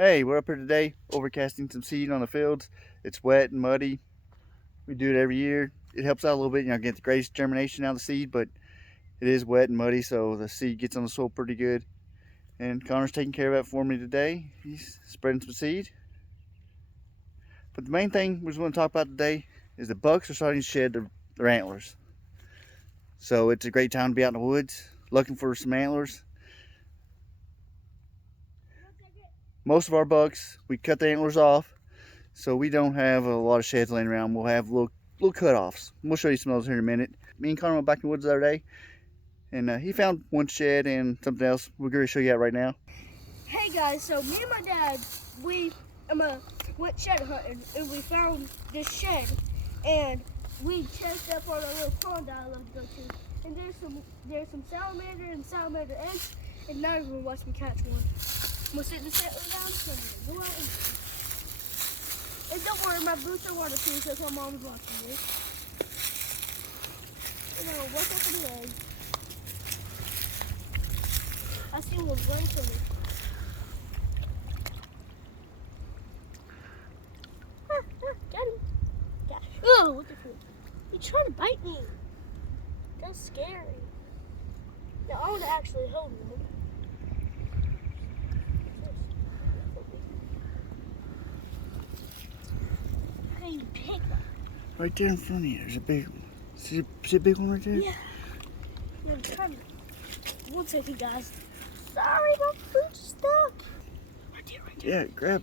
Hey, we're up here today overcasting some seed on the fields. It's wet and muddy. We do it every year. It helps out a little bit, get the greatest germination out of the seed, but it is wet and muddy, so the seed gets on the soil pretty good. And Connor's taking care of that for me today. He's spreading some seed. But the main thing we just want to talk about today is the bucks are starting to shed their antlers. So it's a great time to be out in the woods looking for some antlers. Most of our bucks, we cut the antlers off, so we don't have a lot of sheds laying around. We'll have little cut-offs. We'll show you some of those here in a minute. Me and Connor went back in the woods the other day, and he found one shed and something else. We're going to show you that right now. Hey guys, so me and my dad, we went shed hunting, and we found this shed, and we checked up on a little pond that I love to go to, and there's some salamander and salamander eggs, and none of them watched me catch one. We'll sit the settle down and go out and don't worry, my boots are waterproof because my mom's watching this. And I'm gonna look up for the eggs. I see one right from me. Got him. Got him. Oh, what the fuck? He's trying to bite me. That's scary. Now I want to actually hold him. You big one. Right there in front of you, there's a big one. See a big one right there? Yeah. I'm trying to. One second, guys. Sorry, my foot's stuck. Right there, right there. Yeah, grab.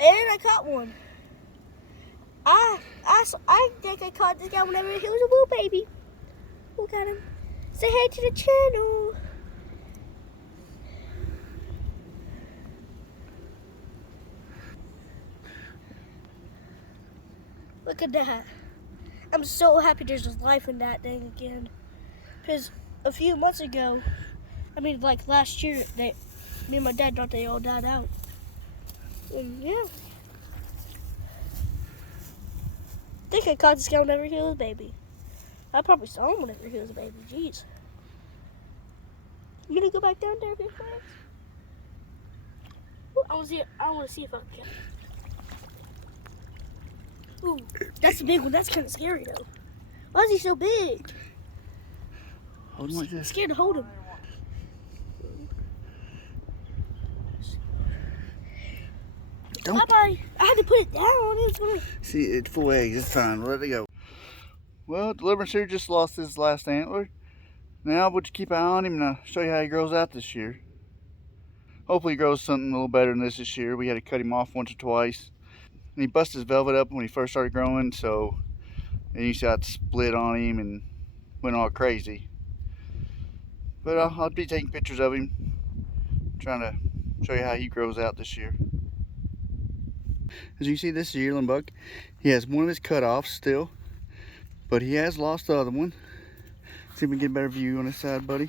And I caught one. I think I caught this guy whenever he was a little baby. Who got him? Say hey to the channel. Look at that. I'm so happy there's life in that thing again. Because a few months ago, like last year, me and my dad thought they all died out. And yeah. I think I caught this guy whenever he was a baby. I probably saw him whenever he was a baby. Jeez. You gonna go back down there, big friends? I want to see if I can. Ooh, that's a big one. That's kind of scary though. Why is he so big? Hold him like this. I'm scared to hold him. Don't. I had to put it down. It was gonna... See, it's full eggs. It's fine. Let it go. Well, Deliverance here just lost his last antler. Now we'll just keep an eye on him and I'll show you how he grows out this year. Hopefully he grows something a little better than this year. We had to cut him off once or twice. And he busted his velvet up when he first started growing, so and you see how it split on him and went all crazy. But I'll be taking pictures of him, trying to show you how he grows out this year. As you can see, this is a yearling buck. He has one of his cutoffs still, but he has lost the other one. See if we can get a better view on this side, buddy.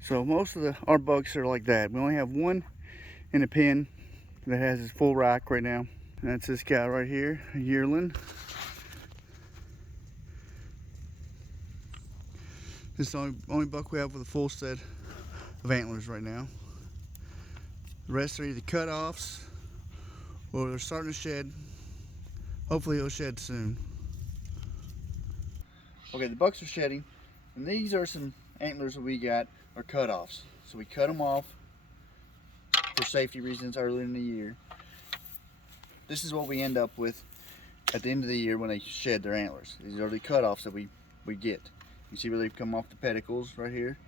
So most of our bucks are like that. We only have one in a pen that has his full rack right now. And that's this guy right here, a yearling. This is the only buck we have with a full set of antlers right now. The rest are either cut-offs or they're starting to shed. Hopefully he'll shed soon. Okay, the bucks are shedding, and these are some antlers that we got are cut-offs. So we cut them off for safety reasons early in the year. This is what we end up with at the end of the year when they shed their antlers. These are the cut-offs that we get. You see where they've come off the pedicles right here?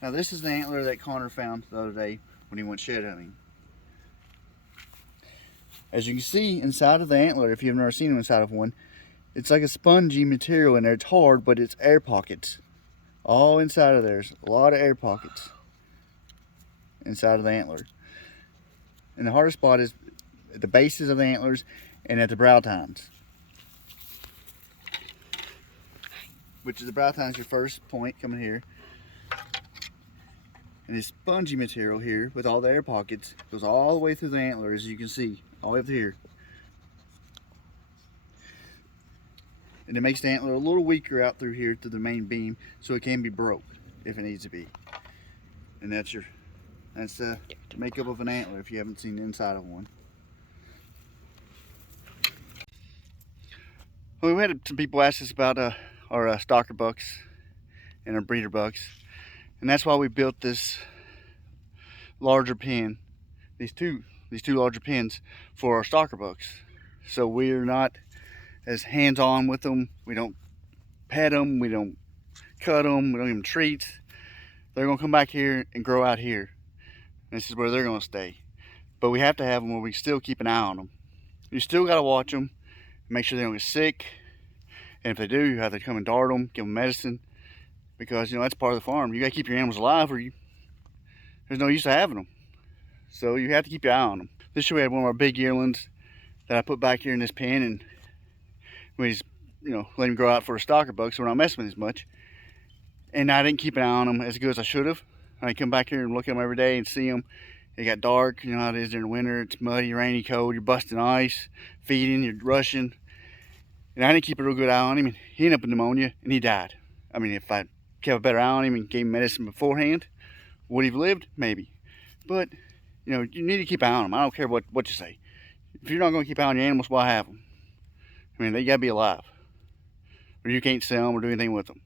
Now this is the antler that Connor found the other day when he went shed hunting. As you can see inside of the antler, if you've never seen them inside of one, it's like a spongy material in there. It's hard, but it's air pockets. All inside of there's a lot of air pockets inside of the antler. And the hardest spot is at the bases of the antlers and at the brow tines. Which is the brow tine is your first point coming here. And this spongy material here with all the air pockets goes all the way through the antler, as you can see, all the way up here. And it makes the antler a little weaker out through here to the main beam, so it can be broke if it needs to be. And that's the makeup of an antler if you haven't seen the inside of one. Well, we had some people ask us about our stalker bucks and our breeder bucks, and that's why we built this larger pen, these two larger pens for our stalker bucks. So we're not as hands-on with them. We don't pet them, we don't cut them, we don't give them treats. They're gonna come back here and grow out here. This is where they're gonna stay. But we have to have them where we still keep an eye on them. You still gotta watch them, make sure they don't get sick. And if they do, you have to come and dart them, give them medicine, because that's part of the farm. You gotta keep your animals alive, or there's no use to having them. So you have to keep your eye on them. This year we had one of our big yearlings that I put back here in this pen, and we just let him grow out for a stalker buck, so we're not messing with him as much. And I didn't keep an eye on them as good as I should have. I come back here and look at them every day and see them. It got dark, you know how it is during the winter. It's muddy, rainy, cold. You're busting ice, feeding, you're rushing. And I didn't keep a real good eye on him, and he ended up with pneumonia, and he died. I mean, if I kept a better eye on him and gave him medicine beforehand, would he have lived? Maybe. But, you need to keep an eye on them. I don't care what you say. If you're not going to keep an eye on your animals, why have them? I mean, they got to be alive. Or you can't sell them or do anything with them.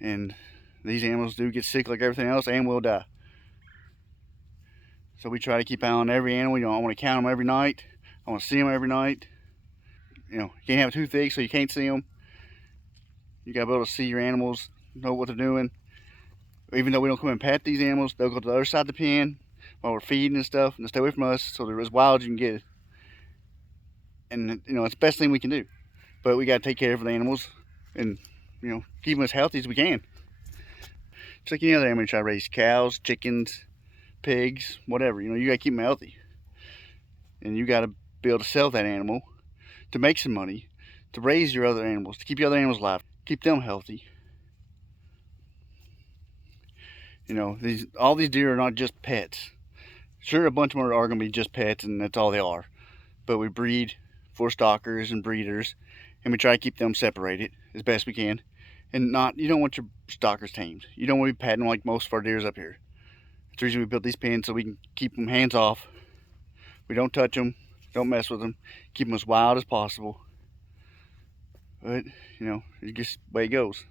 And these animals do get sick like everything else and will die. So we try to keep an eye on every animal. I want to count them every night. I want to see them every night. You can't have it too thick so you can't see them. You got to be able to see your animals, know what they're doing. Even though we don't come and pet these animals, they'll go to the other side of the pen while we're feeding and stuff, and they'll stay away from us, so they're as wild as you can get. And it's the best thing we can do. But we got to take care of the animals and keep them as healthy as we can. Just like any other animal, you try to raise cows, chickens, pigs, whatever. You got to keep them healthy. And you got to be able to sell that animal to make some money, to raise your other animals, to keep your other animals alive, keep them healthy. All these deer are not just pets. Sure, a bunch of them are going to be just pets, and that's all they are. But we breed for stalkers and breeders, and we try to keep them separated as best we can. And you don't want your stalkers tamed. You don't want to be patting them like most of our deers up here. That's the reason we built these pens, so we can keep them hands off. We don't touch them, don't mess with them, keep them as wild as possible. But, it's just the way it goes.